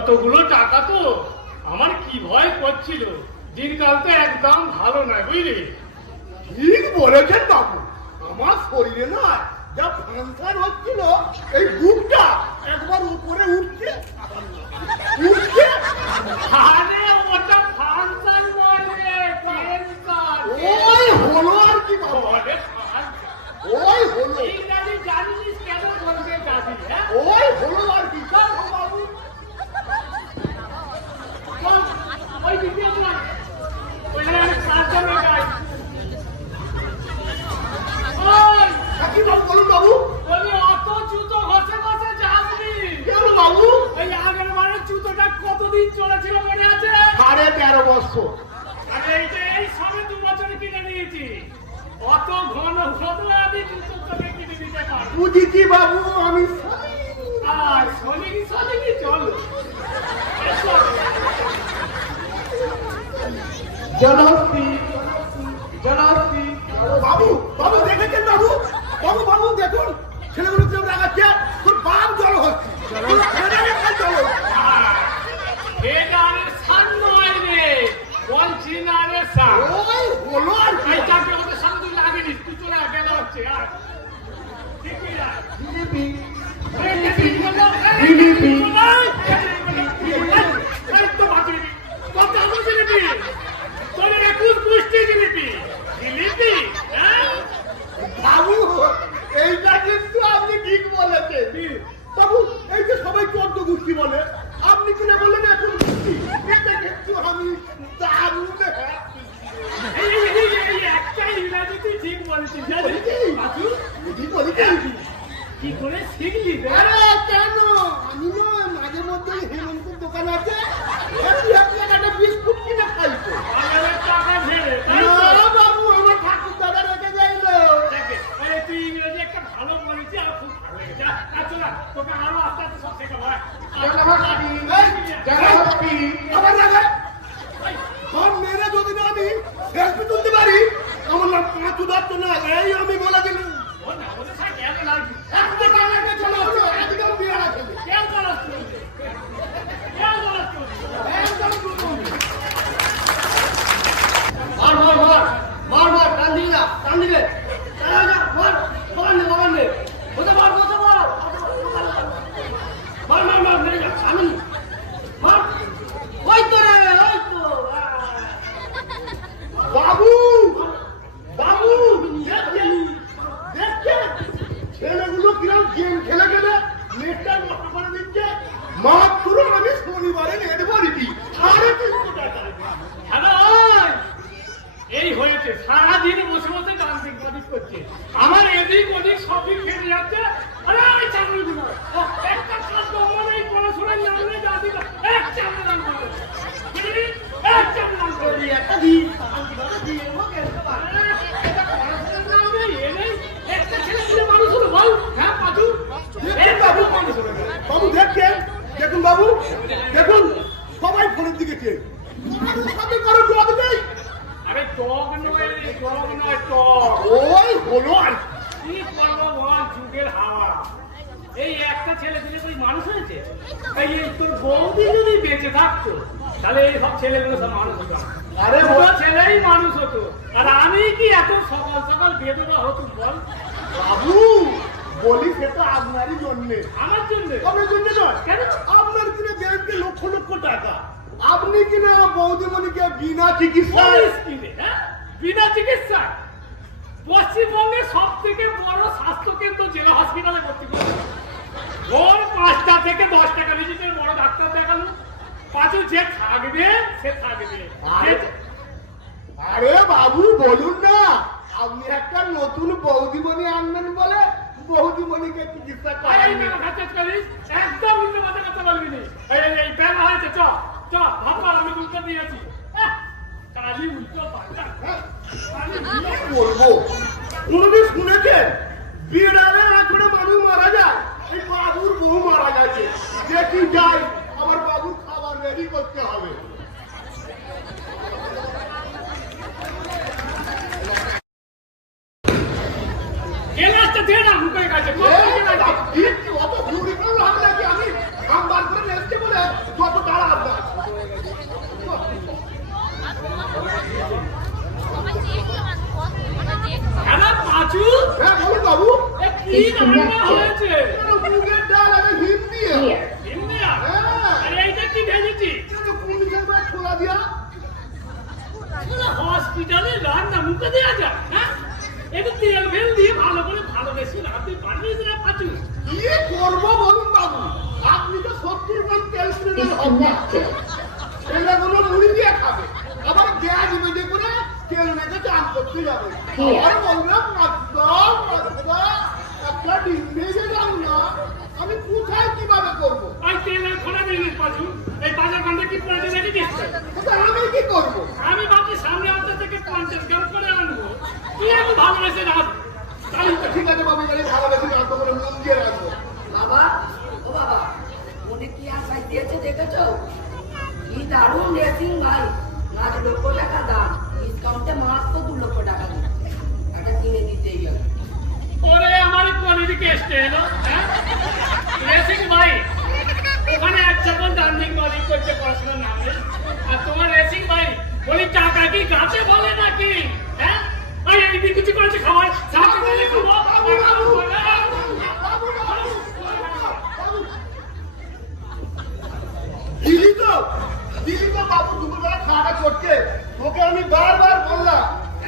অতগুলো টাকা তো আমার কি ভয় করছিল, দিনকাল তো একদম ভালো নয় বুঝলি। ঠিক বলেছেন বাবু, আমার শরীরে না যা ফাংশন হচ্ছিল, এই বুকটা একবার উপরে উঠছে উঠছে। আরে ওটা ফাংশন বলে, টেনশন। ওই হলো আর কি বাবু, ওরে ওই হলো, ইংরাজি জানিস কেন বলতে যাবি? হ্যাঁ ওই হলো আর কি। চল বাবু, চল ওই দিকে চল, ওইখানে অনেক সাহায্য গাই। ওই কি বাবু বলুন বাবু? বলি অত জুতো ঘষে ঘষে যাবি কেন বাবু? এই আগের বারের জুতোটা কতদিন চলেছিল মনে আছে? 13.5 বছর। আরে এইটা এই সবে 2 বছরে কিনে নিয়েছি। অত ঘন ঘন আমি জুতো তোকে কিনে দিতে পারবো। বুঝেছি বাবু, আমি আর শোনেনি চল। জনশ্রী জনশ্রী। বাবু বাবু দেখেছেন বাবু? বাবু বাবু দেখুন, ছেলেগুলো কেউ রাগাচ্ছে, তোর বাপ জল হচ্ছে। এটা আরে সান নয় রে, বলছি না রে সান। ওই হলো আর কি। এই চাপে ওদের সামনে তুই লাগিনিস, তুই চলে গেল হচ্ছে। আর ঠিক আছে জিলিপি বাবু, এইটা কিন্তু আপনি ঠিক বলেছেন বাবু। এই যে সবাই 14 গোষ্ঠী বলে, আপনি কিনা বললেন এখন গোষ্ঠী। এটা কিন্তু আমি দারুণ ঠিক বলেছিস কি করে শিখলি? আরে কেন, আমি না মাঝে মধ্যে হেমন্তের দোকান আছে, একটা বিস্কুট কিনে খাইতো। টাকা ঝেড়ে না বাবু, আমার ঠাকুর দাদা রেখে যাইল। তুই ইংরেজি একটা ভালো বলেছি, আর খুব ভালো লেগেছে। আচ্ছা তোকে আরো আস্তে আস্তে সব শেখাবো। আমার লাগে সব মেয়েরা যদি না আমি সেলফি তুলতে পারি, আমার না পাঁচ উদার তো না, এই আমি বলে দিলাম। ওদের সাথে কেন লাগবে? একটা কানাকে চলে আসো, একদম বিয়ে রাখে কেউ চালাচ্ছি একদম দুটো। মার মার মার মার মার টান দিবি না, টান দিবে মার বাগান নে ওটা মার মার মার মার মেরে যা আমি মার। ওই তো রে, ওই তো বাবু বাবু দেখছেন ছেলেগুলো কিরম গেম খেলে খেলে নেটটা নষ্ট করে দিচ্ছে। মাত্র আমি শনিবারে নেট ভরিছি 350 টাকা। হ্যালো এই হয়েছে, সারাদিন বসে বসে যান্ত্রিক বাদিক করছে, আমার এদিক ওদিক সবই খেতে যাচ্ছে। আরে ওই চাকরিগুলো একটা খাদ্য মানে এই পড়াশোনার নামে জাতি এক চাকরি দান করে এক চাকরি দান করে একটা দিন একটা ছেলে ছেলে মানুষ হলো বল। হ্যাঁ পাচু বাবু মানুষ হলো। বাবু দেখছেন, দেখুন বাবু দেখুন, সবাই ফোনের দিকে চেয়ে কারোর সাথে কারো জবাব নেই। আরে টক নয় রে, টক নয় টক। ওই হলো আর কি করবো বল, যুগের হাওয়া। এই একটা ছেলে ছেলে তুই মানুষ হয়েছে, এই তোর বৌদি যদি বেঁচে থাকতো তাহলে এই সব ছেলেগুলো সব মানুষ হতো। আরে দুটো ছেলেই মানুষ হতো, আর আমি কি এত সকাল সকাল বেদনা হতো বল? বাবু বলি সেটা আপনারই জন্যে, আমার জন্য আপনার জন্য নয়। কেন? আপনার কিনা ব্যাংকে লক্ষ লক্ষ টাকা, আপনি কিনা বৌদিমণিকে বিনা চিকিৎসায় বলিস কি রে, হ্যাঁ? বিনা চিকিৎসা পশ্চিমবঙ্গের সব থেকে বড় স্বাস্থ্য কেন্দ্র জেলা হসপিটালে ভর্তি করে ভোর 5টা থেকে 10 টাকা ভিজিটের বড় ডাক্তার দেখালো। পাঁচু যে থাকবে সে থাকবে। আরে বাবু বলুন না, আপনি একটা নতুন বৌদিমণি আনবেন বলে বৌদিমণিকে চিকিৎসা করেন। একদম উল্টো মাথা কথা বলবি না। এই বেলা হয়েছে, চ চ ভাববা আমি উল্টো দিয়েছি। কালি উল্টো পাল্টা বলবো, কোনদিন শুনেছেন বিড়ালের আঁচড়ে মানুষ মারা যায়? এই বাবুর বউ মারা গেছে, দেখি যাই আমার বাবুর খাবার রেডি করতে হবে। গেলাসটা দে না, ঢুকে গেছে। অত হুড়ি করে ভাবলে কি আমি খাম বার করে নেচতে বলে যত না দিয়া? হসপিটালে রান্না মুখে দেওয়া যায়, হ্যাঁ? একটু তেল ফেল দিয়ে ভালো করে ভালোবেসে রাতে বানিয়ে দিলে পাচু। কি করবো বলুন বাবু? আপনি তো 70 তেল সিলিন্ডার হত্যা ছেলেগুলো মুড়ি দিয়ে খাবে, আবার গ্যাস বেঁধে করে তেল মেখে চান করতে যাবে। আর বললাম একটা ডিম ভেজে যাও না, আমি কোথায় কিভাবে করবো? আর তেলের খোলা দিলিস পাচু, এই বাজার কান্দে কি পড়ে রেখে দিচ্ছে? আমি কি করবো? আমি ভাবছি সামনে হপ্তাহ থেকে 50 গ্রাম করে আনবো। তুই একটু ভালোবেসে রাখ। তাই তো ঠিক আছে বাবু, জানি ভালোবেসে রাখবো করে মন দিয়ে রাখবো। বাবা, ও বাবা, মনে কি আশায় দিয়েছে দেখেছো? কি দারুণ রেসিং ভাই, 5 লক্ষ টাকা দাম, ডিসকাউন্টে মাত্র 2 লক্ষ টাকা দিচ্ছে। এটা কিনে দিতেই হবে। ওরে আমার কোয়ালিটি কেসটা এলো, হ্যাঁ? রেসিং ভাই, ওখানে এক চাকর ডান্ডিং মালিক করছে পড়াশোনার নামে। আর তোমার রেসিং ভাই, বলি টাকা কি গাছে বলে নাকি? হ্যাঁ? ভাই এই দিয়ে কিছু করেছে খাবার, সাথে দিলে খাবো। দিদি তো বাবু দুপুরবেলা খাওয়াটা করছে, তোকে আমি বারবার বললাম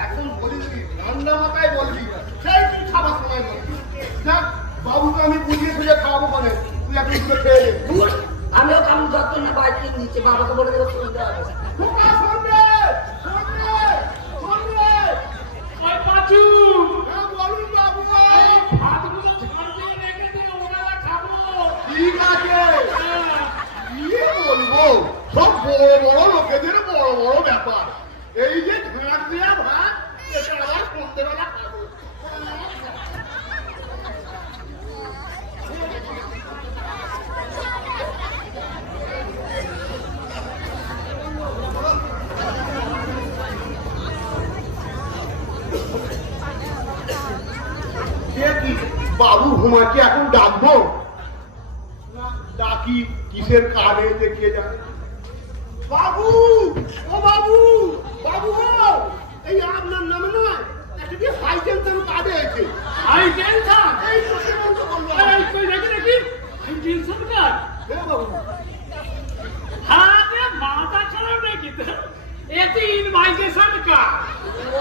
এখন বলিস রান্না মাথায় বলবি, সেই তুই খাবার সময় বলবি। দেখ বাবুকে আমি বুঝিয়ে বুঝিয়ে খাওয়াবো বলে তুই এখন দুটো খেয়ে নে। আমিও কাম যত না বাইরে নিচ্ছে, বাবাকে বলে দেবো শুনতে হবে। খোকা শোনবে, শোনবে, শোনবে। ওই পাচু, হ্যাঁ বলুন বাবু। ভাতগুলো ঝাল দিয়ে রেখে দে, ওরা খাবো। ঠিক আছে, হ্যাঁ। কি বলবো, সব বড় বড় লোকেদের বড় বড় ব্যাপার। এই যে ঝাঁট দেওয়া ভাত, এটা আবার সন্ধ্যেবেলা খাবো। দেখি বাবু ঘুমাচ্ছে, এখন ডাকবো না ডাকি কিসের কানে দেখিয়ে যাবে? বাবু, ও বাবু, বাবু গো, এই আপনার নামে নয় একটা কি হাই টেনশন কার্ডে আছে। High tension? এই তো সেরকম তো বললো। এই কই দেখি দেখি, হাই টেনশন কার? হ্যাঁ বাবু। হ্যাঁ রে, মাথা খারাপ নাকি তো? এতে ইনভাইটেশন কার? ও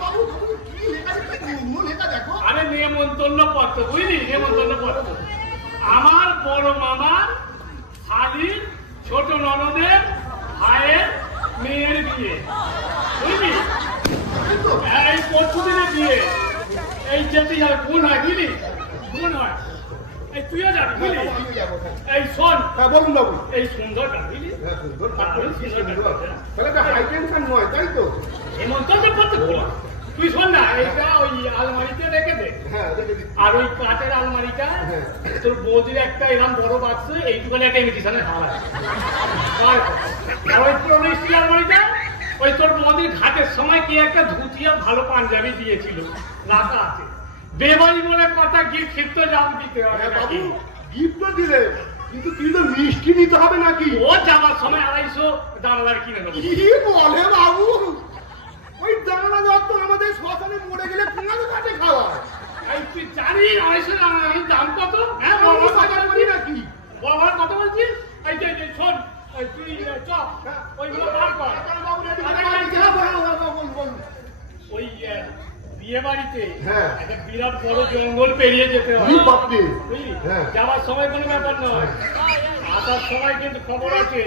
বাবু, তুমি কি লেখা দেখো, অন্য লেখা দেখো। আরে নেমন্তন্ন পত্র, বুঝলি? নেমন্তন্ন পত্র। আমার বড় মামার শালির ছোট ননদের ভাইয়ের মেয়ের বিয়ে, বুঝলি? এই পরশুদিনের বিয়ে। এই যেতে যাবে, বোন হয়, বুঝলি? বোন হয়। এই তুইও যাবি, বুঝলি? আমি যাবো, হ্যাঁ। এই শোন, হ্যাঁ বলুন বাবু। এই সুন্দরটা, বুঝলি? হ্যাঁ সুন্দর, দারুণ সুন্দর। তাহলে তো হাই টেনশন নয়, তাই তো? নেমন্তন্ন পত্র খোলা। তুই শোন না, এইটা ওই আলমারিতে রেখে দে। হ্যাঁ দেখে দিচ্ছি। আর ওই কাঠের আলমারিটা হ্যাঁ। তোর বৌদির একটা এরকম বড় বাক্স, এইটুখানি একটা ইমিটেশনের খাওয়া আছে। আর ওই পুরোনো স্টিল আলমারিটা ওই তোর বৌদির ঘাটের সময় কি একটা ধুতি আর ভালো পাঞ্জাবি দিয়েছিল, রাখা আছে। বেবাড়ি বলে কথা, গিয়ে ক্ষিপ্ত জাম দিতে হবে হ্যাঁ বাবু, নাকি? গিফট তো দিলে, কিন্তু কি তো মিষ্টি নিতে হবে নাকি? ও যাওয়ার সময় 250 দানাদার কিনে দেবো। কি বলে বাবু? ওই দানাদার তো আমাদের শ্মশানে মরে গেলে পুনানো কাটে খাওয়া। এই তুই জানিস 250 দানাদার দাম কত? হ্যাঁ বাবু বড় বাজার করি নাকি? বড় কথা বলছিস? এই যে শোন, এই তুই চ, ওইগুলো বার কর। বাবু রেডি করে দিচ্ছি। বলুন, বলুন। ওই বিয়ে বাড়িতে হ্যাঁ। একটা বিরাট বড় জঙ্গল পেরিয়ে যেতে হয়, এই বাপরে। বুঝলি? হ্যাঁ। যাওয়ার সময় কোনো ব্যাপার নয়, আসার সময় কিন্তু খবর আছে।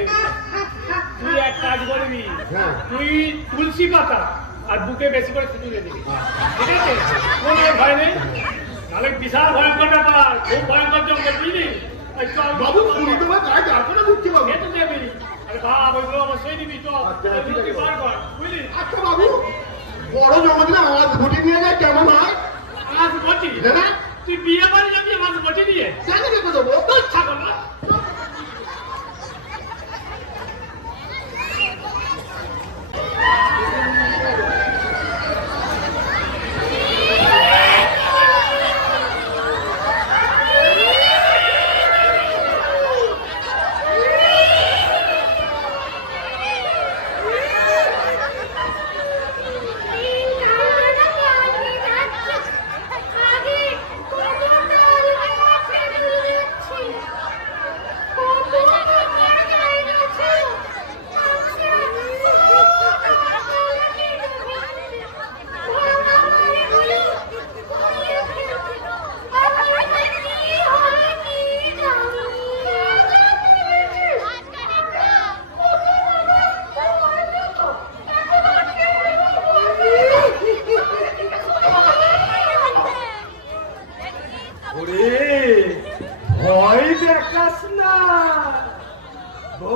তুই এক কাজ করবি, হ্যাঁ। তুই তুলসী পাতা আর বুকে বেশি করে ছুটি দিয়ে দিবি, ঠিক আছে? কোনো ভয় নেই, নাহলে বিশাল ভয়ঙ্কর ব্যাপার, খুব ভয়ঙ্কর জঙ্গল, বুঝলি? এই চল বাবু শুনি তোমার গায়ে যাত্রা দিচ্ছি বাবু। খেতে দেবি। আরে বাবা, ওইগুলো অবশ্যই দিবি, চল। আচ্ছা, ঠিক আছে। বার কর, বুঝলি? আচ্ছা বাবু, বড় জগৎ না আওয়াজ ঘুটি নিয়ে যায় কেমন হয়? আজ বটি দাদা? তুই বিয়ে বাড়ি যাবি, আমার বটি নিয়ে জানি রেখে দেবো। তোর ছাগল না।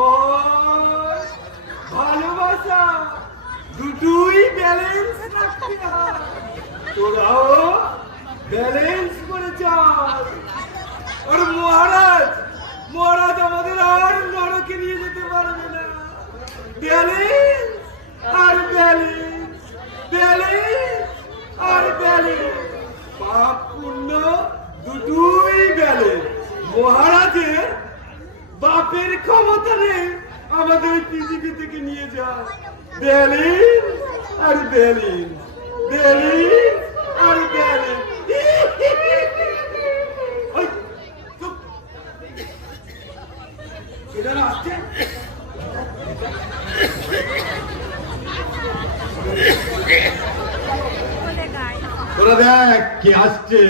ভয় ভালোবাসা দুটোই ব্যালেন্স রাখতে হয়। তোরাও ব্যালেন্স করে চল। আর মহারাজ আমাদের আর নরকে নিয়ে যেতে পারবে না। ব্যালেন্স আর ব্যালেন্স, ব্যালেন্স আর ব্যালেন্স, পাপ পুণ্য দুটোই ব্যালেন্স। মহারাজের বাপের ক্ষমতা নেই আমাদের এই পৃথিবী থেকে নিয়ে যা। ব্যালেন্স আর ব্যালেন্স, ব্যালেন্স আর ব্যালেন্স। ওই, চুপ। সেটা না আসছে? তোরা দেখ কে আসছে।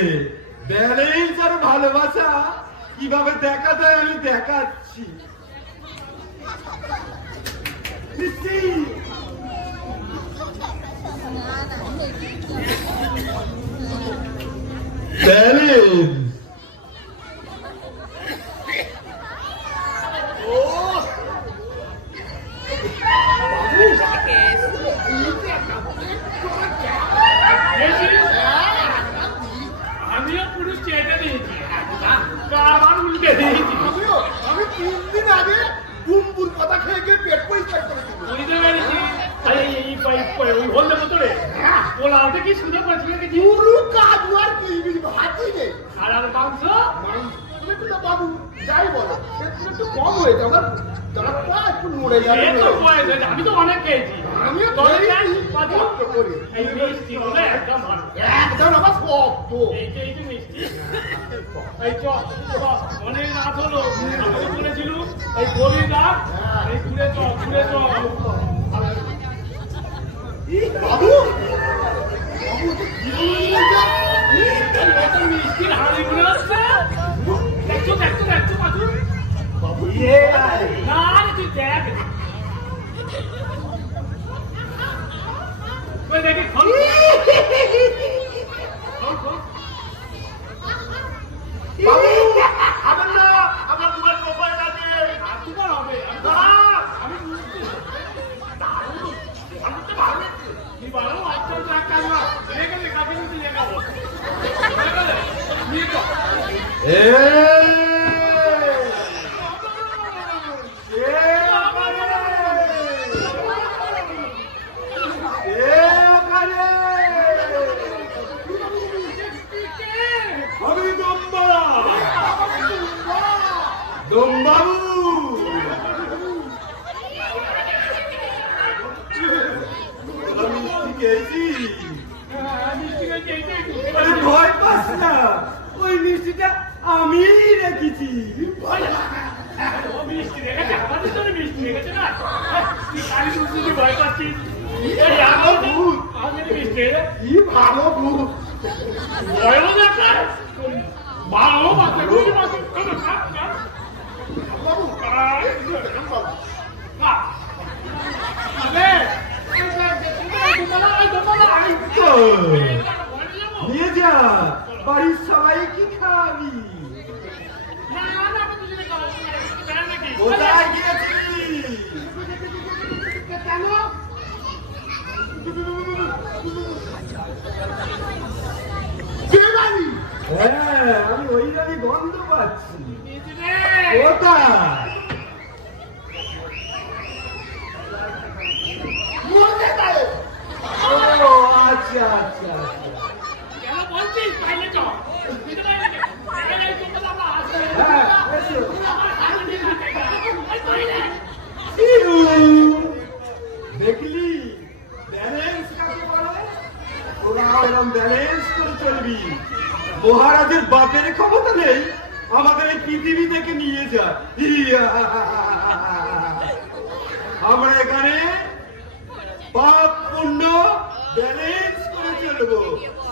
ব্যালেন্স আর ভালোবাসা কিভাবে দেখা যায় আমি দেখাচ্ছি। ব্যালেন্স আমিও পুরো চেটে দিয়েছি, কারবার উল্টে দিয়েছি। আমি 3 দিন আগে বুম্বুর কথা খেয়ে গিয়ে পেট পরিষ্কার করে দিল। বুঝতে পেরেছি। আরে এই পাইপ করে ওই হলদে বোতলে পোলাওতে কি সুন্দর করে রেখেছি। পুরো কাজু আর কিলবিল ভাজি নেই। আর মাংস একটু না বাবু যাই বলো একটু কম হয়েছে, আমার দাঁতটা একটু নড়ে যাবে। এ তো বয়স হয়েছে, আমি তো অনেক খেয়েছি। আমিও তবে খেয়েছি, যাই, পাঁচু। কষ্ট করে। এই মিষ্টি হলে একদম ভালো। একদম আমার শক্ত। এই যে মিষ্টি। এই চ অনেক রাত হলো, আমাকে বলেছিল এই গভীর রাত, এই ঘুরে চ ঘুরে চ। বাবু বাবু তো কি বলছে? এত মিষ্টির হাড়ি মনে হচ্ছে। দেখছো দেখছো দেখছো পাঁচু। বাবু না রে তুই দেখ। ওই দেখি খোল খোল খোল। বাবু আমার না আমার তোমার মোবাইল আছে। আর তোমার হবে আমি বুঝছি। আমি তো ভালো তুই বলো আজকাল তো একটা না রেখে দে কাকে নিতে লেখাবো নিয়ে তো আমি দমবাবু আমি শিখেছি। আরে ভয় পাস না, ওই মিষ্টিটা আমি রেখেছি। ও মিষ্টি রেখেছে আমাদের তো মিষ্টি রেখেছে না তুই খালি শুধু ভয় পাচ্ছিস এই আমার ভূত আমাদের মিষ্টি কি ভালো ভূত। ভয়ও দেখা ভালো বাচ্চা খুবই বাচ্চা বাবু নিয়ে যা, বাড়ির সবাই কি খাবি? কোথায় গিয়েছিলি? হ্যাঁ, আমি ওই রানি গন্ধ পাচ্ছি। কোথায়? ও আচ্ছা আচ্ছা আচ্ছা। কেন বলছিস বাইরে চল হ্যাঁ, এসো। দেখলি ব্যালেন্স কাকে বলে? ওরা এরকম ব্যালেন্স করে চলবি। মহারাজের বাপের ক্ষমতা নেই আমাদের এই পৃথিবী থেকে নিয়ে যা। আমরা এখানে পাপ পুণ্য ব্যালেন্স করে চলবো,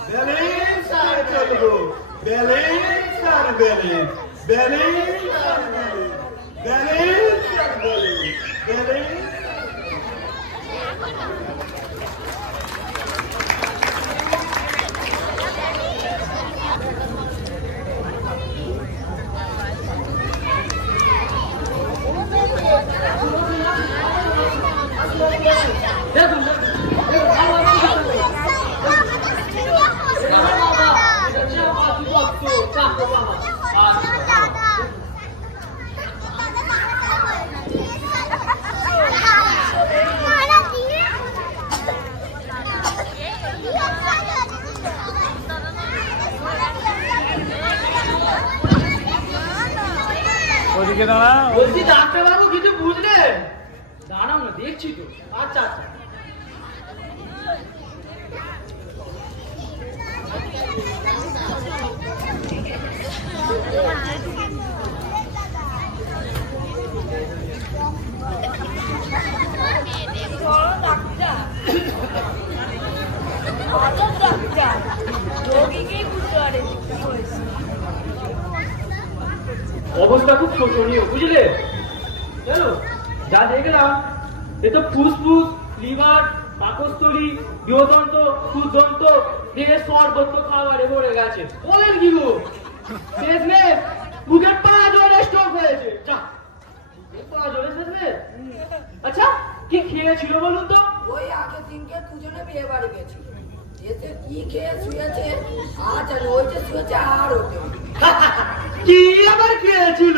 ব্যালেন্স আর চলবো, ব্যালেন্স আর ব্যালেন্স, ব্যালেন্স আর ব্যালেন্স, ব্যালেন্স আর ব্যালেন্স, ব্যালেন্স। দেখুন দেখুন, ভালো আছে, আমার বাবা, এটা হচ্ছে আমার বিভক্ত, চাপো বাবা। আচ্ছা, ওদিকে দাঁড়া। বলছি ডাক্তারবাবু কিছু বুঝলেন? দাঁড়াও না, দেখছি তো। আচ্ছা আচ্ছা। অবস্থা খুব শোচনীয়, বুঝলে? জানো, যা দেখলাম এ তো ফুসফুস, লিভার, পাকস্থলী, বৃহদন্ত, ক্ষুদ্দন্ত, দেহের সর্বত্র খাবারে ভরে গেছে। বলেন কি গো? শেষমেশ বুকের পা জোরে স্ট্রোক হয়েছে। যা, পা জোরে শেষমেশ। আচ্ছা, কি খেয়েছিল বলুন তো? ওই আগের দিনকে দুজনে বিয়ে বাড়ি গেছিল। এতে কি খেয়ে শুয়েছে আজ আর ওই যে শুয়েছে আর ওকে কি আবার খেয়েছিল?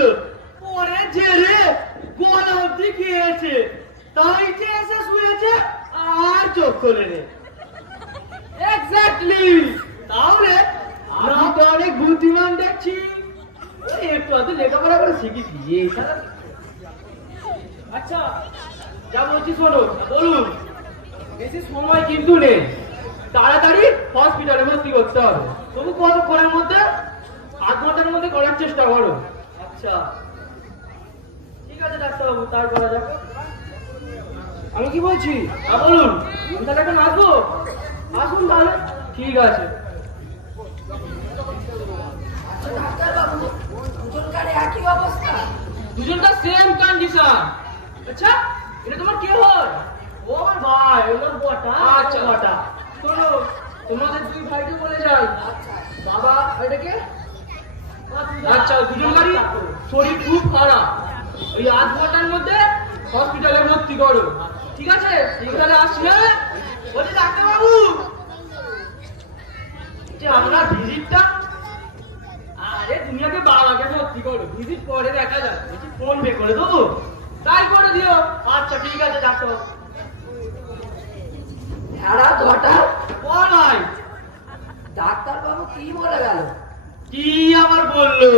পরে জেরে গোলা অব্দি খেয়েছে, তাই যে এসে শুয়েছে আর চোখ খোলে নে। এক্স্যাক্টলি। তাহলে আমি তো অনেক বুদ্ধিমান দেখছি। ওই একটু আধটু লেখাপড়া করে শিখেছি। এই সারা। আচ্ছা, যা বলছি শোনো, বলুন। বেশি সময় কিন্তু নেই, তাড়াতাড়ি হসপিটালে ভর্তি করতে হবে। তবু কতক্ষণের মধ্যে? 8 ঘন্টার মধ্যে করার চেষ্টা করো। আচ্ছা ঠিক আছে ডাক্তারবাবু, তাই করা যাবে। আমি কি বলছি? হ্যাঁ বলুন। আমি তাহলে এখন আসবো? আসুন তাহলে। ঠিক আছে। আচ্ছা ডাক্তার বাবু, দুজনকার একই অবস্থা? দুজনটা সেম কন্ডিশন। আচ্ছা, এটা তোমার কে হয়? ও আমার ভাই, ওনার বটা। আচ্ছা বটা। শোনো, তোমাদের দুই ভাইকে বলে যাই। আচ্ছা বাবা এটাকে। আচ্ছা, দুজনকারই শরীর খুব খারাপ। ওই 8 ঘন্টার মধ্যে হসপিটালে ভর্তি করো। ঠিক আছে? তাহলে আসবে। বলছি ডাক্তারবাবু, যে আমরা ভিজিটটা, আরে তুমি আগে বাবাকে ভর্তি করো, ভিজিট পরে দেখা যাবে। বলছি ফোন পে করে দেবো, তাই করে দিও। আচ্ছা ঠিক আছে ডাক্তারবাবু। ভেড়া ধটা বল ভাই। ডাক্তার বাবু কি বলে গেল? কি আবার বললো?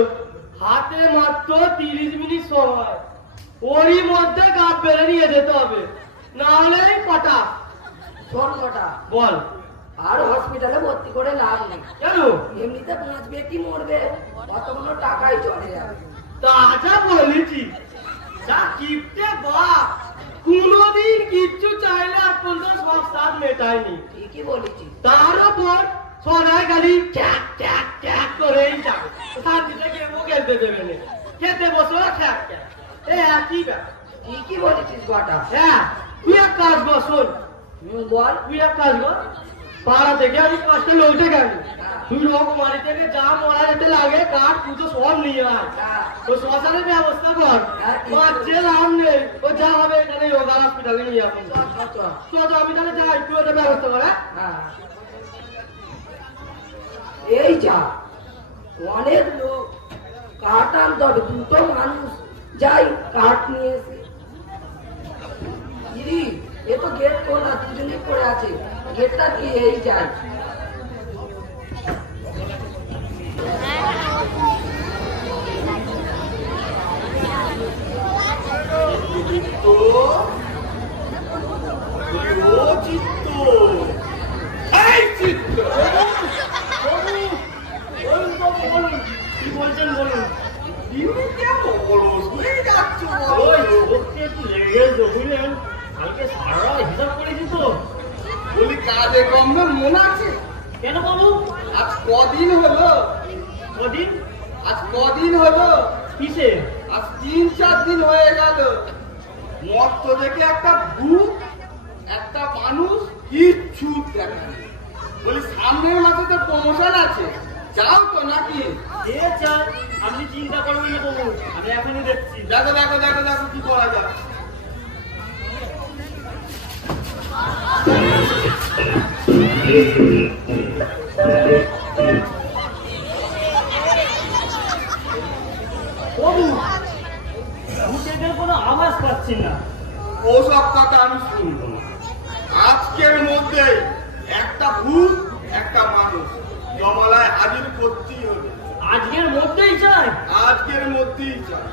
হাতে মাত্র 30 মিনিট সময়, ওরই মধ্যে গাপ বেড়ে নিয়ে যেতে হবে, না হলে কটা। শোন কটা, বল। আর হসপিটালে ভর্তি করে লাভ নেই। কেন? এমনিতে বাঁচবে কি মরবে অত কোনো টাকাই চলে যাবে। তাজা বলেছি। যা কিপটে বাপ, কোনোদিন কিচ্ছু চাইলে আপনার সব স্বাদ মেটায়নি। ঠিকই বলেছি। তার উপর সদাই গাড়ি চ্যাক চ্যাক চ্যাক করেই যাবে। শান্তিতে গেমও খেলতে দেবে না, খেতে বসে চ্যাক চ্যাক। একই ব্যাপার। ঠিকই বলেছিস কটা। হ্যাঁ, তুই এক কাজ কর, শোন। বল। তুই এক কাজ কর, পাড়া থেকে আমি 5টা লোকটা গেল, তুই রকমারি থেকে যা মরা যেতে লাগে কাঠ পুজো সব নিয়ে আয়। ও শ্মশানের ব্যবস্থা কর। বাচ্চে লাভ নেই, ও যা হবে এখানে যোগা হসপিটালে নিয়ে যাবো। চল আমি তাহলে যাই, তুই ওটা ব্যবস্থা কর। হ্যাঁ। এই যা অনেক লোক কাঠ আনতে হবে, দুটো মানুষ যাই কাঠ নিয়ে এসে। দিদি এ তো গেট খোলা, দুজনেই পড়ে আছে, গেটটা দিয়ে এই যাই। কি বলছেন বলুন। কালকে সারা হিসাব করেছি তো। বলি কাজে কম না মনে আছে? কেন বাবু? আজ কদিন হলো? কদিন? আজ কদিন হলো? কিসে? আজ 3-4 দিন হয়ে গেল। মত দেখে একটা ভূত, একটা মানুষ কিচ্ছু দেখা নেই। বলি সামনের মাসে তো প্রমোশন আছে, যাও তো নাকি? আপনি চিন্তা করবেন না বাবু, আমি এখনই দেখছি। দেখো দেখো দেখো দেখো কি করা যায়। বাবু, ভূতেদের কোনো আওয়াজ পাচ্ছি না। ওসব কথা আমি শুনবো না। আজকের মধ্যে একটা ভূত একটা মানুষ জমালায় হাজির করতেই হবে। আজকের মধ্যেই চাই। আজকের মধ্যেই চাই।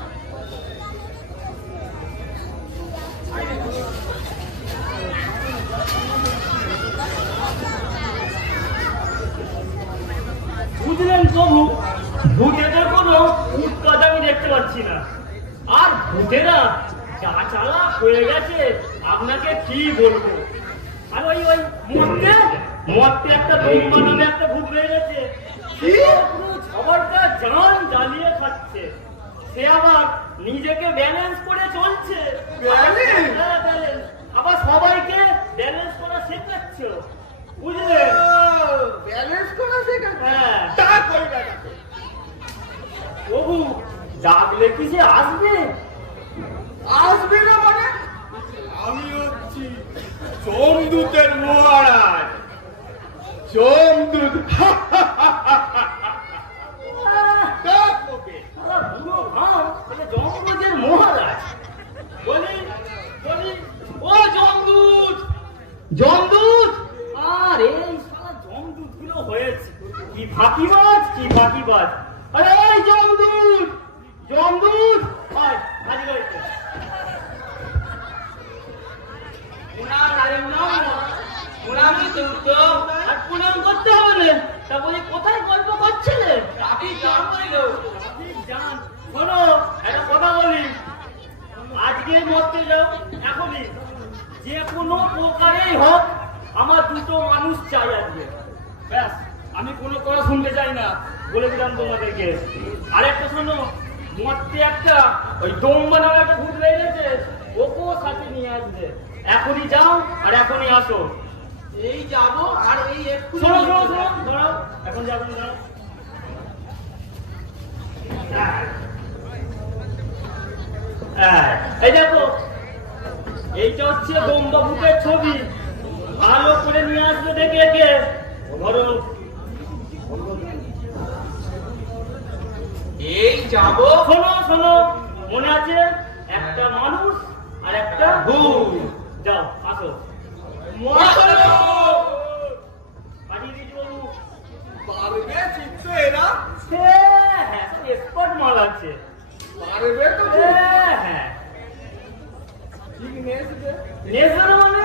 বুঝলেন প্রভু, ভূতেদের কোনো উৎপাদ আমি দেখতে পাচ্ছি না। আর ভূতেরা যা চালা হয়ে গেছে আপনাকে কি বলবো। আর ওই মরতে একটা দম্বা নামে একটা ভূত হয়ে গেছে। সে পুরো সবারটা জান জ্বালিয়ে খাচ্ছে। সে আবার নিজেকে ব্যালেন্স করে চলছে। Balance? হ্যাঁ, balance। আবার সবাইকে ব্যালেন্স করা শেখাচ্ছে, বুঝলেন? ব্যালেন্স করা শেখাচ্ছে। হ্যাঁ। তা কই বেটা? প্রভু, ডাকলে কি সে আসবে? আসবে না মানে? আমি হচ্ছি সোমদূতের মহারাজ। সোমদূত। ডাক ওকে। সারা বুড়ো ভাম, এটা যমরাজের মহারাজ। বলি, ও যমদূত! যমদূত! আর এই সারা যমদূত গুলো হয়েছে কি ফাঁকিবাজ। আরে এই যমদূত! আয়, হাজির হয়েছে। আর প্রণাম করতে হবে না। তা বলি কোথায় গল্প করছিলে? আপনি যান। শোনো, একটা কথা বলি। আজকের মধ্যে যাও, এখনই যে কোনো প্রকারেই হোক আমার দুটো মানুষ চাই আজকে। ব্যাস, আমি কোনো কথা শুনতে চাই না, বলে দিলাম তোমাদেরকে। আর একটা শোনো, মরতে একটা ওই দম্বা নামে একটা ভূত হয়ে গেছে, ওকেও সাথে নিয়ে আসবে। এখনই যাও আর এখনই আসো। এই যাবো আর এই একটু শোনো, দাঁড়াও, এখন যাবো না। এই দেখো, এইটা হচ্ছে দম্বা ভূতের ছবি। ভালো করে নিয়ে আসবে দেখে একে। ধরো, এই যাবো শোনো, মনে আছে একটা মানুষ আর একটা ভূত। যাও, আসো। পাঠিয়ে দিয়েছি বাবু। পারবে চিত্ত এরা? হ্যাঁ, এক্সপার্ট মাল আছে। পারবে তো? হ্যাঁ, ঠিক নেসবে। নেশার মানে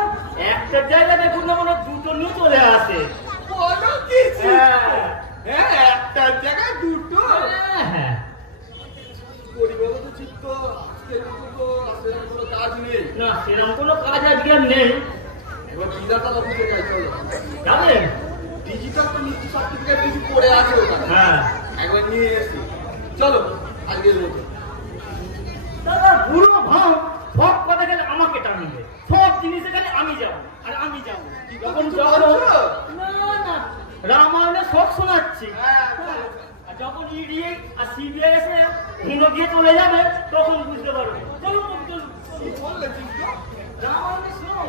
একটা জায়গা দেখুন না, মানে দুটো নিয়ে চলে আসে। বলো কি চিত্ত? হ্যাঁ, হ্যাঁ, একটা জায়গায় দুটো। হ্যাঁ। পরিবার তো চিত্ত। আজকের মতো তো সেরকম কোনো কাজ নেই। না, সেরকম কোনো কাজ আজকে আর নেই। এবার বিধাতা অফিসে যাই, চলো। যাবেন? ডিজিটাল তো মিষ্টি সার্টিফিকেট কিছু পড়ে আছে ওখানে। হ্যাঁ। একবার নিয়ে এসি। চলো, আজকের মতো। দাদা পুরো ভাব সব কথা গেলে আমাকে টানবে, সব জিনিস এখানে আমি যাব আর আমি যাব। যখন কিছু যখন বলছো? না রামায়ণে সব শোনাচ্ছি। হ্যাঁ, আর যখন ইডি আর সিবিআই এসে হিন্দু দিয়ে চলে যাবে তখন বুঝতে পারবে। চলুন চলুন, কি বললে চিত্ত? রামায়ণে শোনো।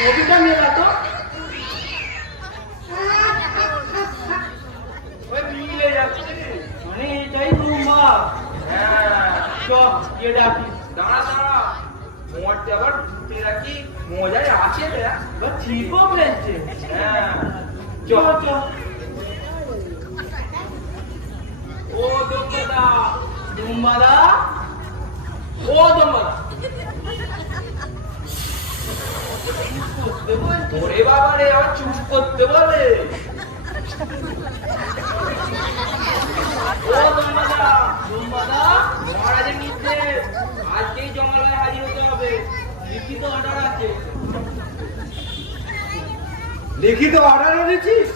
ছবিটা নিয়ে রাখো। ওই মিলে যাচ্ছে মানে এটাই রুমা। হ্যাঁ চল গিয়ে ডাকি। দাঁড়া মোটে আবার ভূতেরা কি মজায় আছে রে বা ঠিকও বলেছে। হ্যাঁ চল চল। ও দম্বাদা রুম্বাদা, ও দম্বাদা ওরে বাবা রে আবার চুপ করতে বলে ও দম্বাদা, মহারাজের নির্দেশ, আজকেই জমালয়ে হাজির হতে হবে। লিখিত অর্ডার আছে। লিখিত অর্ডার এনেছিস?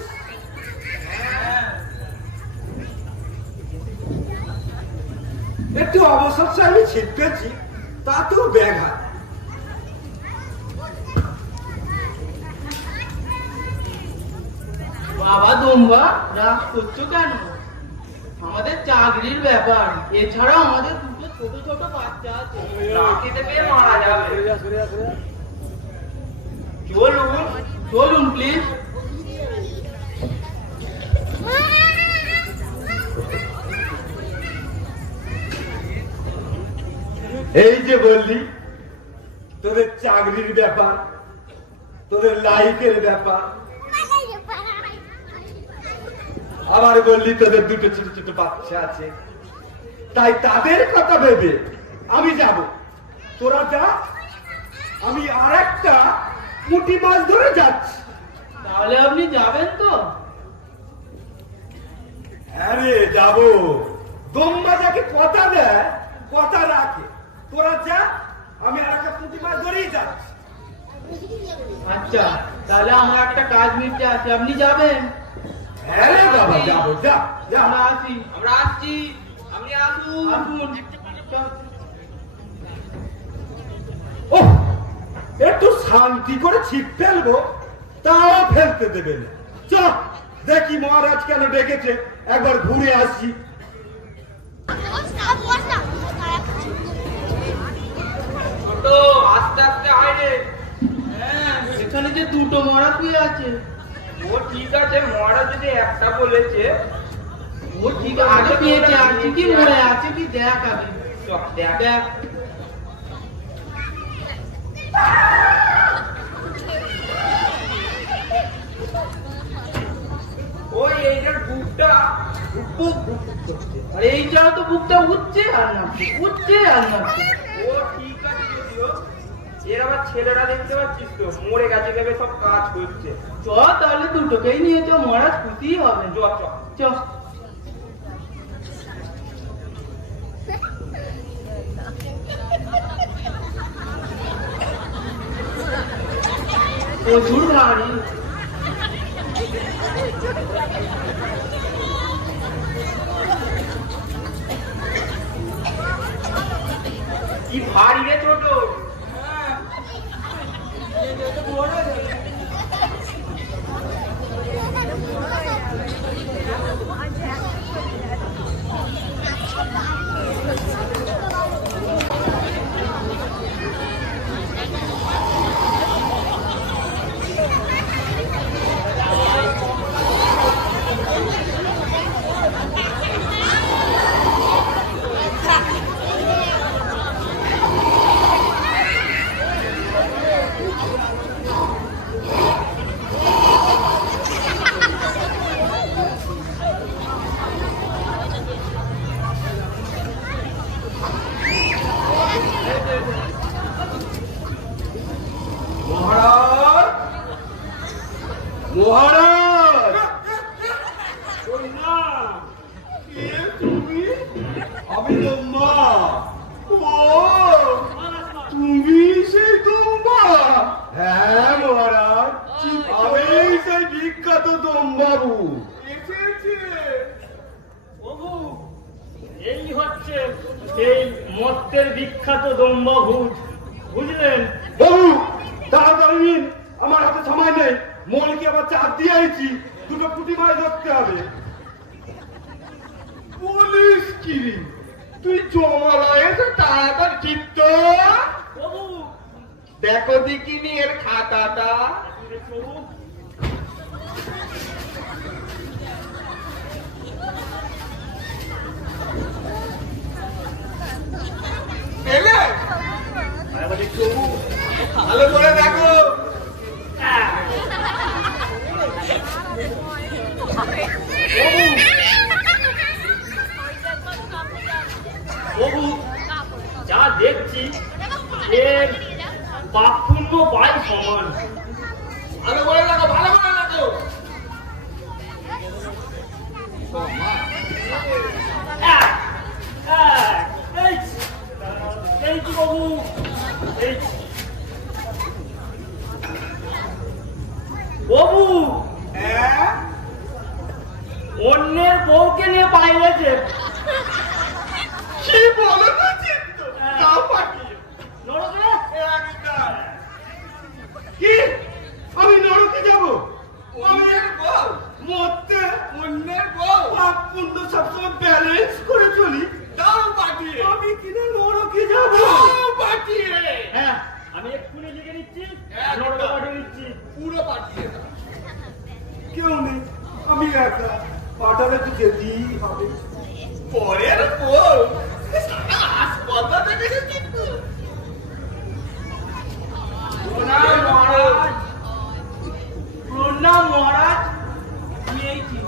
একটু অবসর আমি ছিটকেছি, তাতেও ব্যাঘাত। বাবা দম্বা, রাগ করছো কেন? আমাদের চাকরির ব্যাপার, এছাড়াও আমাদের দুটো ছোট ছোট বাচ্চা আছে। রাখিতে পেয়ে মারা যাবে। চলুন চলুন প্লিজ। এই যে বললি তোদের চাকরির ব্যাপার, তোদের লাইফের ব্যাপার, আবার বললি তোদের দুটো ছোট ছোট বাচ্চা আছে, তাই তাদের কথা ভেবে আমি যাব। তোরা যা, আমি আর একটা পুঁটি মাছ ধরে যাচ্ছি। তাহলে আপনি যাবেন তো? হ্যাঁ রে, যাবো। দম্বা যাকে কথা দেয় কথা রাখে। তোরা যা, আমি আর একটা পুঁটি মাছ ধরেই যাচ্ছি। আচ্ছা, তাহলে আমার একটা কাজ মিটতে আছে, আপনি যাবেন? হ্যাঁ রে বাবা, যাবো, যা যা। আমরা আসি। আমরা আসছি, আপনি আসুন। আসুন। চল। ও, একটু শান্তি করে ছিপ ফেলবো, তাও ফেলতে দেবে না। চ দেখি মহারাজ কেন ডেকেছে, একবার ঘুরে আসি। ছোট, আস্তে আস্তে আয় রে। হ্যাঁ, এখানে যে দুটো মরা শুয়ে আছে। ও ঠিক আছে, মহারাজ যদি একটা বলেছে। ও ঠিক আছে, পেয়েছে, আছে কি মরে আছে কি দেখ আগে। চল, দেখ। দেখ। ওই এইটার বুকটা বুক বুক করছে। আর এইটাও তো বুকটা উঠছে আর নামছে, উঠছে আর নামছে। ও ঠিক আছে যদিও, এর আবার ছেলেরা দেখতে পাচ্ছিস তো, মরে গেছে ভেবে সব কাজ করছে। চ তাহলে দুটোকেই নিয়ে চ, মহারাজ খুশি হবে। চ চ। চ। প্রচুর ভারী। কি ভারী রে ছোট। মহারাজ, মহারাজ, আমি দম্বা। ও, তুমি সেই দম্বা? হ্যাঁ মহারাজ, আমি সেই বিখ্যাত দম্বাবু। এসেছে। প্রভু, এই হচ্ছে সেই মর্তের বিখ্যাত দম্ভভূত, বুঝলেন? বাবু, তাড়াতাড়ি নিন, আমার হাতে সময় নেই। মনকে আবার চাপ দিয়ে আইছি, দুটো পুঁটি মাছ ধরতে হবে। বলিস কি রে? তুই জমালয়ে এসে তাড়াতাড়ি চিত্ত। প্রভু, দেখো দেখিনি এর খাতাটা। প্রভু, এলে আরেকবার দেখি প্রভু। ভালো করে দেখো। প্রভু, যা দেখছি এর বাপুণ্য বাই সমান। ভালো করে দেখো, ভালো করে দেখো। বাবু হ্যাঁ? অন্যের বউকে নিয়ে পালিয়েছে। কি বলো তো চিত্ত? তাও পাঠিয়ে। নরকে? একদম। কি? আমি নরকে যাব? অন্যের বউ? মরতে অন্যের বউ? পাপ পুণ্য সবসময় ব্যালেন্স করে চলি। দাও পাঠিয়ে। আমি কিনা নরকে যাব? দাও পাঠিয়ে। হ্যাঁ, আমি এক্ষুনি লিখে নিচ্ছি, একদম। নরকে পাঠিয়ে দিচ্ছি। পুরো পাঠিয়ে দাও। কেউ নেই, আমি একা। পাঠালে তো যেতেই হবে। পরের বউ? হাসপাতাল দেখেছো কিন্তু? প্রণাম মহারাজ। প্রণাম মহারাজ। আমি এইছি।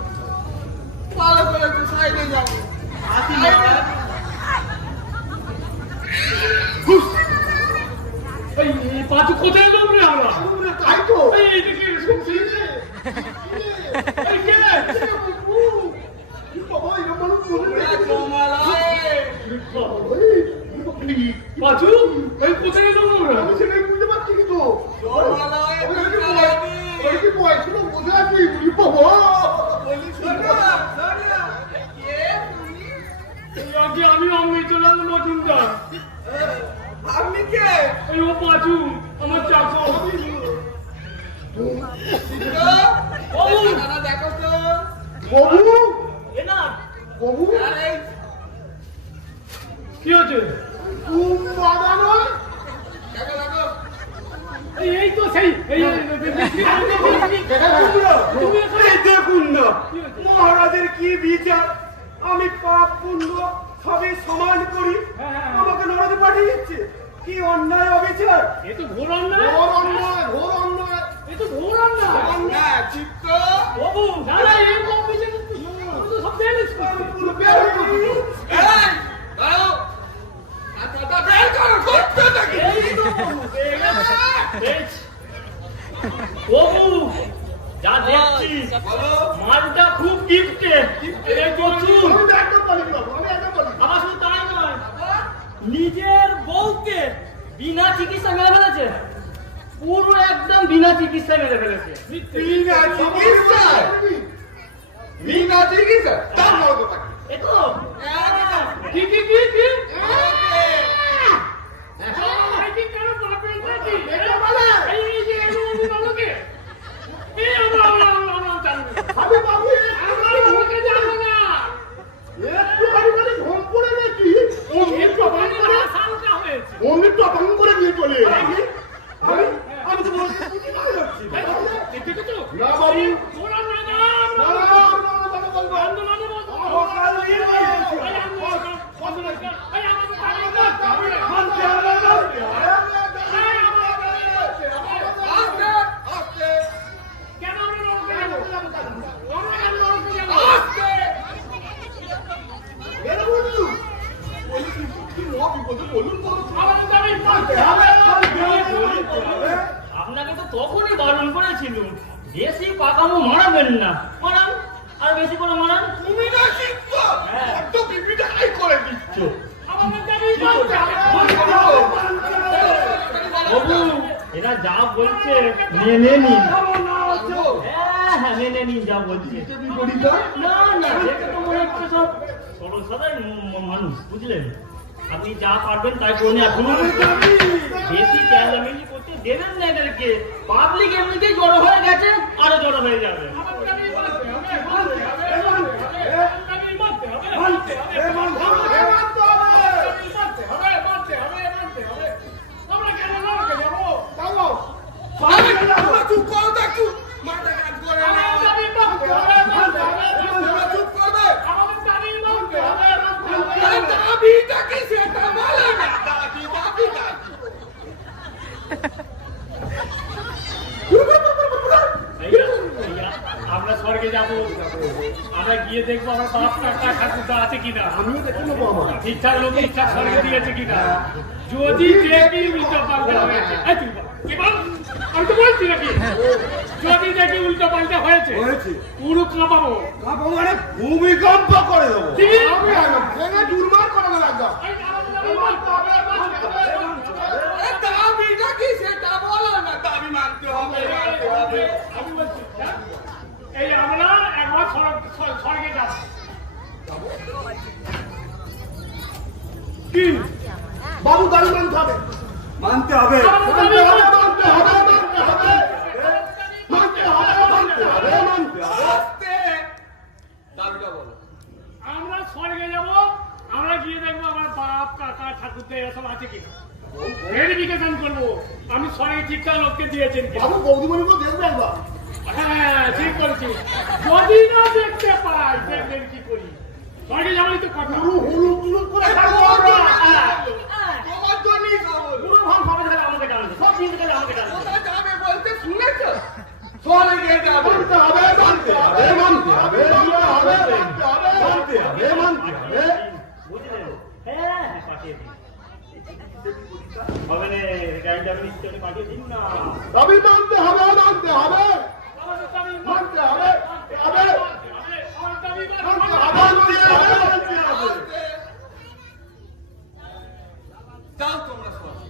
ভালো করে তো সাইডে যাবো। আসি মহারাজ। এই পাঁচু কোথায় গেলাম রে আমরা? তাই তো এই দিকে শুনছিস রে? এই কে? বাবা এরকম মানুষ বলে না। পাঁচু এই কোথায় গেলাম আমরা? আমি সেটাই বুঝতে পারছি কিন্তু কি বয়স ছিল বসে আছি বাবা আগে আমি আমি চলে আসলাম মজুমদার। আপনি কে? এই ও পাঁচু আমার চাকর। দেখো তো। বাবু এ না, বাবু কি হচ্ছে? বাগানো এই তো সেই এই তুমি এই দেখুন না, মহারাজের কি বিচার। আমি পাপ পুণ্য সবই সমান করি, আমাকে নরকে পাঠিয়ে দিচ্ছে। কি অন্যায় অবিচার। এ তো ঘোর অন্যায়। ঘোর অন্যায় ঘোর অন্যায় এ তো ঘোর অন্যায়। অন্যায় চিত্ত। বাবু না না এই কম্পিটিশন তো সব জানিস পুরো বের হয়ে গেছি। এই, দাঁড়াও। হাতটা বের করো, করতে থাকি। এই তো বাবু যা দেখছি বলো। মালটা খুব গিফটে এই প্রচুর। আমি তো একদম বলি বাবু আমি একদম বলি আবার শুধু তাই নয়, নিজের বউকে বিনা চিকিৎসা মেরে ফেলেছে। পুরো একদম বিনা চিকিৎসা মেরে ফেলেছে। বিনা চিকিৎসা? বিনা চিকিৎসা? তার নরকে পাঠিয়ে। এ তো কি কি কি কি আমি বাবু একটুখানি মানে ঘুম পড়ে গেছি অমনি টপাং করে দিয়ে চলে এলাম। আমি আমি তো বলছি বুঝি না যাচ্ছি। না বাবু না না না বলবো আস্তে আস্তে আস্তে। আপনাকে তো তখনই বারণ করেছিল, বেশি পাকামো মারাবেন না। মারান, আর বেশি করে মারান। তুমি না চিত্ত, বড্ড বিপিটা হাই করে দিচ্ছ। বাবু এরা যা বলছে মেনে নিন। হ্যাঁ হ্যাঁ মেনে নিন যা বলছে। না না দেখে তো মনে হচ্ছে সব সরল সাধারণ মানুষ, বুঝলেন? আপনি যা পারবেন তাই করুন। এখন বেশি চেঁচামেচি করতে দেবেন না এদেরকে। পাবলিক এমনিতেই জড়ো হয়ে গেছে, আরো জড়ো হয়ে যাবে। চুপ করো তো একটু, মাথা কাজ করে না। চুপ করবে। দাবিটা কি সেটা বলে না। দাবিটা আমরা স্বর্গে যাবো, আমরা গিয়ে দেখবো আমার বাপ কাকা ঠাকুরদা আছে কিনা, আমিও দেখে নেবো আমার ঠিকঠাক লোক ঠিকঠাক স্বর্গে দিয়েছে কিনা। যদি দেখি উল্টো পাল্টা হয়েছে, এই তুই বল, কি বল? আমি তো বলছি নাকি, যদি দেখি উল্টো পাল্টা হয়েছে পুরো কাঁপাবো। মানে ভূমিকম্প করে দেবো। ভেঙে চুরমার করানো লাগবে দাবিটা কি কি সেটা বলো না, দাবি মানতে হবে, মানতে হবে। আমি বলছি, হ্যাঁ? এই আমরা একবার স্বর্গে যাব কি বাবু দাবি মানতে হবে, মানতে হবে। মানতে হবে, মানতে হবে, মানতে হবে, মানতে হবে, মানতে হবে, মানতে হবে। আস্তে দাবিটা বলো। আমরা স্বর্গে যাব, আমরা গিয়ে দেখবো আমার বাপ কাকা ঠাকুরদা এসব আছে কিনা, ভেরিফিকেশন করবো আমি স্বর্গে ঠিকঠাক লোককে দিয়েছেন কিনা। বাবু বৌদিমণিকেও দেখবে একবার। হ্যাঁ ঠিক করেছি, যদি না দেখতে পাই দেখবেন কি করি, স্বর্গে যাবই তো কথা। পুরো হলুদ টুলুদ করে থাকবো আমরা। হ্যাঁ। তোমার জন্যই খবর। পুরো ভাব খবর গেলে আমাকে জানাবে, সব চিন্তা গেলে আমাকে জানাবে। কোথায় যাবে বলতে শুনেছো? স্বর্গে যাবে। মানতে হবে, মানতে হবে, মানতে হবে, মানতে হবে, মানতে হবে, মানতে হবে, মানতে হবে। বুঝলেন? হ্যাঁ হ্যাঁ, পাঠিয়ে দিন। হবে না, গাড়িটা আপনি স্টেশনে পাঠিয়ে দিন না। দাবি মানতে হবে, মানতে হবে, আমাদের দাবি মানতে হবে, হবে, আমার দাবি মানতে হবে, মানতে হবে, মানতে হবে। যাও তোমরা স্বর্গে।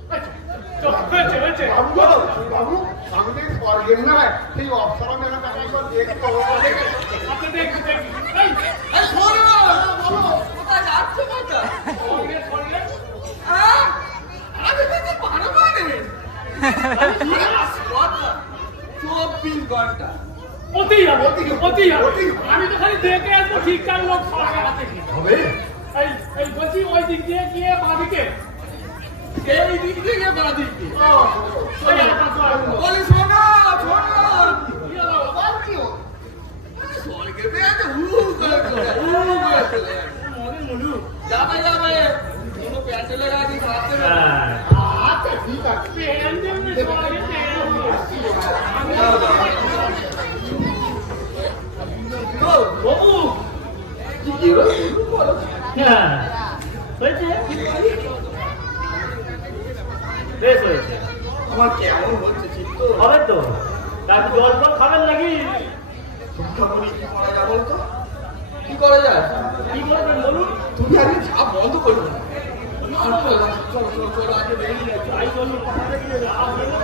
হয়েছে বাবু গো, বাবু, আমাদের স্বর্গের নয়, সেই অপ্সরা মেলা টাকা সব দেখতে হবে। আপনি দেখুন দেখুন এই এই শোনো, বলো, কোথায় যাচ্ছ কোথায়? স্বর্গে স্বর্গে আমি তো পারো মানে 24 ঘন্টা। অতি যাবে অতি যাবে, আমি তো খালি দেখে আসবো ঠিকঠাক লোক স্বর্গে আছে কি। হবে? এই এই বলছি ওই দিক দিয়ে গিয়ে বাদিকে এই দিক থেকে বাদিকে। ওই এলাকা তো আসবো। বলি শোনো, শোনো। কি হলো? স্বর্গে বেড়াতে হু করে চলে যায়, হু করে চলে যায়। মনে মনু যাবে যাবে, কোনো প্যান্ডেলের আগে হাতে হ্যাঁ। আচ্ছা ঠিক আছে। পেন দেবে স্বর্গে পেন বাবু, কি গেলো বলো। হ্যাঁ, হয়েছে? বেশ হয়েছে। আমার কেমন হচ্ছে চিত্ত। হবে তো। তারপর জল ফল খাবেন নাকি? শিক্ষামণি কি করা যায় বলতো? কি করা যায়? কি করবেন বলুন? তুমি আগে ঝাপ বন্ধ করবে না। চলো চলো চলো, আগে বেরিয়ে যাচ্ছি। তাই বলুন, কথাটা কি হলো?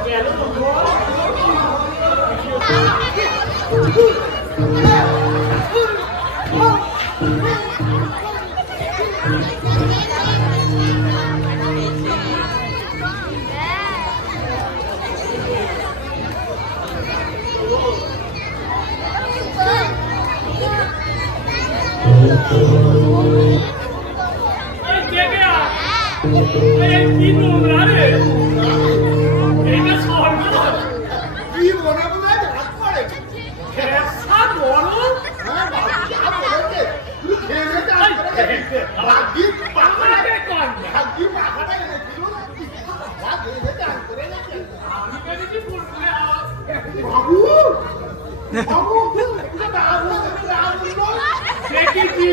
গেল তো জল। এই দেখে আয়। এই কি নোংরা রে, এটা স্বর্গ কি মনে মনে হাত করে? ফেসা গরম। হ্যাঁ বাবু, যা বলেছে, তুমি খেয়ে নে, চান করে নে। ভাগ্যি পাখাটা, আমাকে কর না। ভাগ্যি পাখাটা এনেছিল না? যা খেয়ে নে, চান করে নে। আমি যদি পুরপুরে আওয়াজ বাবু, বাবু, এটা দারুণ, এটা দারুণ নয়? দেখেছি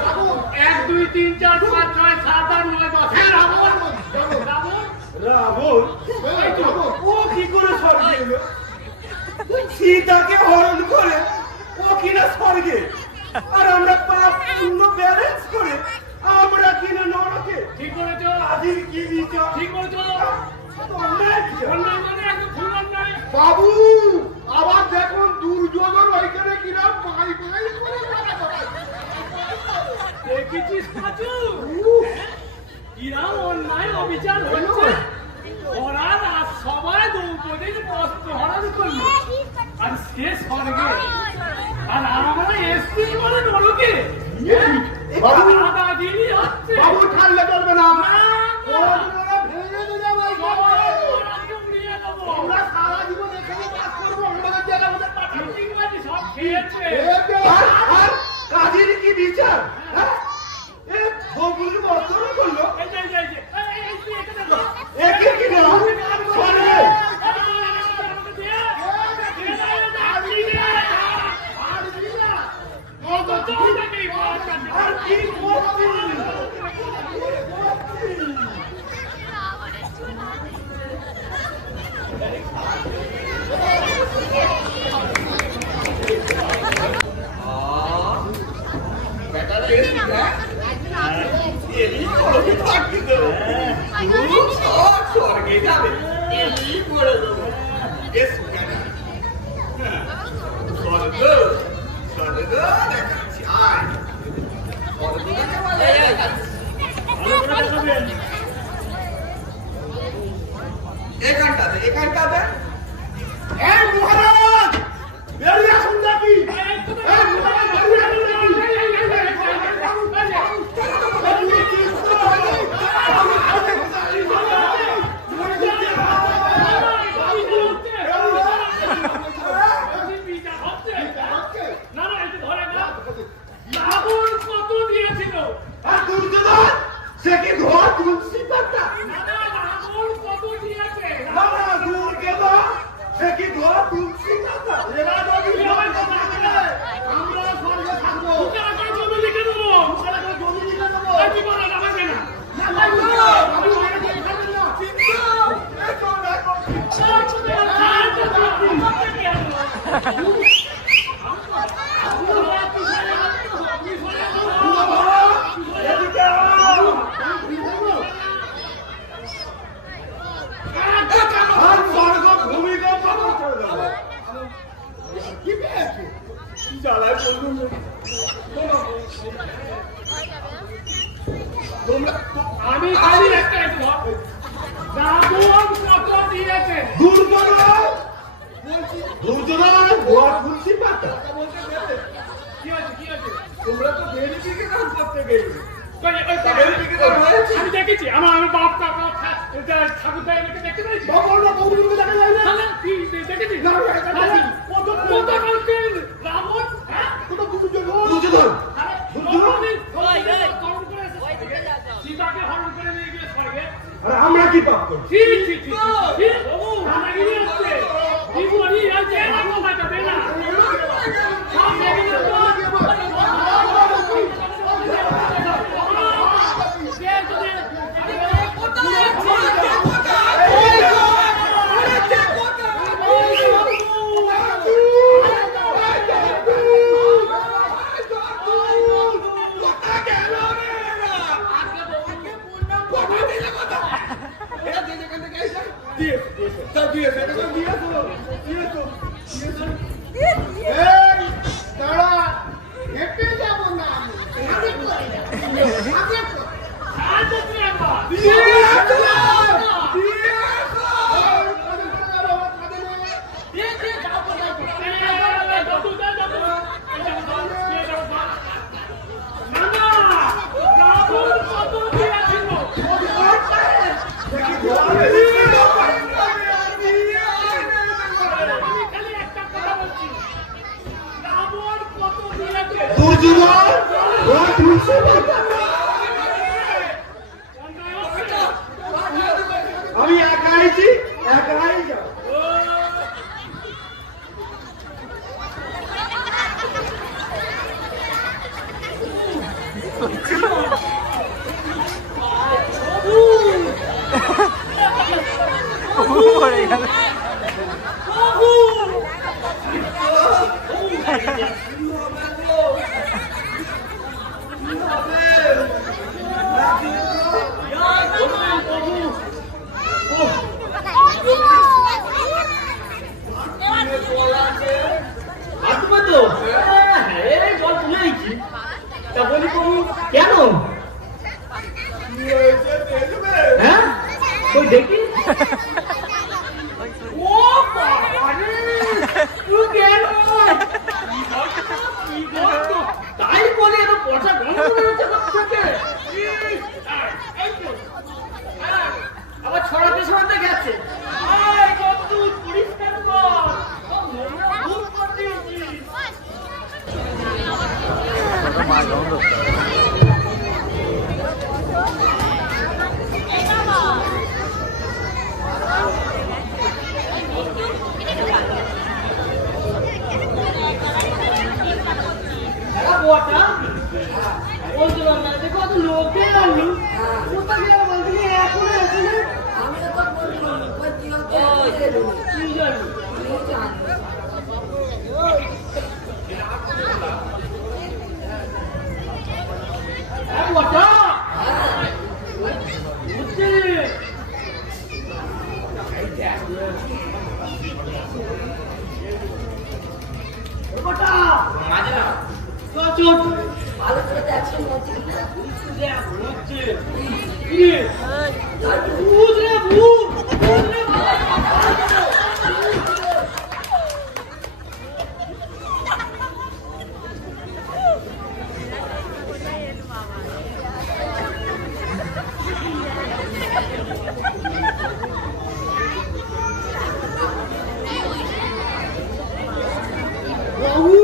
বাবু, 1 2 3 4 5 6 7 8 9 10 হ্যাঁ রাবণ রাবণ রাবণ? এই বাবু, ও কি করে স্বর্গে এলো? সীতাকে হরণ করে ও কিনা স্বর্গে, আর আমরা পাপ পুণ্য ব্যালেন্স করে আমরা কিনা নরকে। ঠিক বলেছ আদির কি বিচার? ঠিক বলেছ তো অন্যায় বিচার। অন্যায় মানে একদম ভুল অন্যায়। বাবু, আবার দেখুন দুর্যোধন ওইখানে কিনা পাই পাই করে বেড়াচ্ছে। দেখেছিস পাচু কিরাম অন্যায় অবিচার হচ্ছে, ওরা রাত সবাই দ্রৌপদীর বস্ত্র হরণ করলো আর সে স্বর্গে, আর আমরা এসছি মানে নরকে। বাবু, দাদাগিরি হচ্ছে। বাবু ঠান্ডা করবে না। না, ওরা ভেঙে দিয়ে যাবে এই সবাই ঘরে। ওরাকে উড়িয়ে দেবো। আমরা সারা জীবন এখানে বাস করবো, আমাদের জায়গা আমাদের পাঠাবো। ঠিক আছে, সব খেয়েছে। আর কাজের কি বিচার? হ্যাঁ? এ ভগুলি বর্তমান করলো, এই যে, এই যে, এই যে, এই তুই এখানে বস। একে কিনা স্বর্গে। আমাকে দে। দে, আপনি দে। ও তো তোটাকেই বস। আর কি করছিস? বেটারা এসছি, হ্যাঁ? এই করবি থাকবি তো। সব স্বর্গে যাবে। এই এমনি করে দেবো এসো ম্যাডাম স্বর্গ স্বর্গ দেখাচ্ছি আয় স্বর্গ দেখাবো ভালো করে দেখাবেন। এখানটাতে এই মহারাজ বেরিয়ে আসুন নাকি এই মহারাজ বেরিয়ে আসুন না না একটু ধরে না রাবণ কত দিয়েছিল সে কি ঘর তুলসী পাতা না না রাবণ কত দিয়েছে না না দূর কেন সে কি ঘর তুলসী পাতা এরা যদি ভয় থাকে আমরা স্বর্গে থাকবো টাকা করে জমি লিখে দেবো আমরা জমি নিয়ে নেবো আর কি বলা যাবে না না না আমি মারা যাই খাবেন না এসো দেখো এদিকে আও আর স্বর্গ ভূমিকম্প করে দেবো কি পেয়েছে কি জ্বালায় বলুন তোমরা আমি খালি একটা রাবণ কত দিয়েছে দূর করো দুর্যোধন ঘর তুলসী পাতা কি আছে কি আছে তোমরা তো ভেরিফিকেশন করতে গেলে আমি দেখেছি আমি বাপ কাকা ঠাকুর দাইকে দেখতে পেয়েছি বাবা না বৌদিকে দেখা যায় না তাহলে কি দেখেছি না, না, না, না। কত কত কালকে রাবণ হ্যাঁ তোমরা দুর্যোধন সীতাকে হরণ করে নিয়ে গিয়ে স্বর্গে আর আমরা কি পাপ করছি ঠিক ঠিক ঠিক ঠিক রানাগিরি আসছে কি বলি আছে না কথা দেয় না সব দেখি না আমি একাই একাই যাও কেন হ্যাঁ ওই দেখি ও তাই বলে এত পয়সা আবার ছড়াতে ছড়াতে গেছে পরিষ্কার কর ভুল করে দিয়েছিস মরছে মরছে হচ্ছে কি ভূত রে ভূত ভূত রে ভূত। বাবু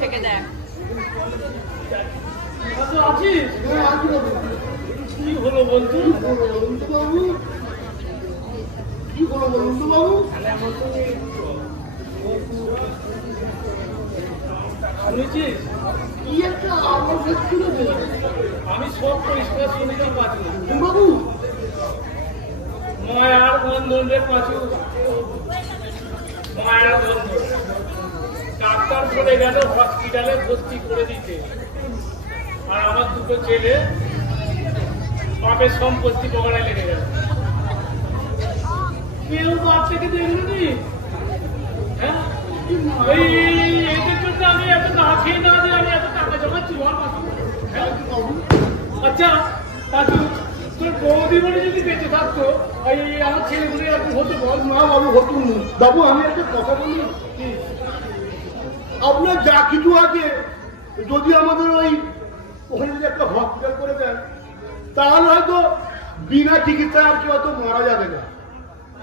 থেকে দেখ আচ্ছা আছিস কি হলো বলতো বাবু কি হলো বলুন তো বাবু? শুনেছিস কি একটা আওয়াজ হচ্ছিল যে? আমি সব পরিষ্কার শুনেছি পাচ্ছি বাবু মায়ার বন্ধন রে পাঁচু মায়ার বন্ধন ডাক্তার বলে গেল হসপিটালে ভর্তি করে দিতে আর আমার দুটো ছেলে বাপের সম্পত্তি পকড়ায় লেগে গেল কেউ বাচ্চাকে দেখলি হ্যাঁ এই এদের জন্য আমি এত না খেয়ে না দিয়ে আমি এত টাকা জমাচ্ছি বল পাঁচু হ্যাঁ? আচ্ছা পাঁচু তোর বৌদি বলে যদি বেঁচে থাকতো এই আমার ছেলেগুলো এরকম হতো বল না বাবু হতুন না। বাবু আমি একটা কথা বলি, কি? আপনার যা কিছু আছে যদি আমাদের ওখানে যদি একটা হসপিটাল করে দেন তাহলে হয়তো বিনা চিকিৎসায় আর কেউ হয়তো মারা যাবে না।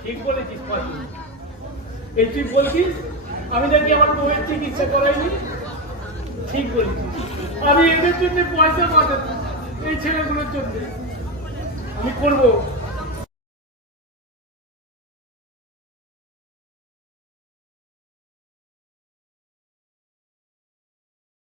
ঠিক বলেছিস পাঁচু এই তুই বলছিস আমি নাকি আমার বউয়ের চিকিৎসা করাইনি ঠিক বলেছিস আমি এদের জন্য পয়সা বাঁচাবো এই ছেলেগুলোর জন্য আমি করবো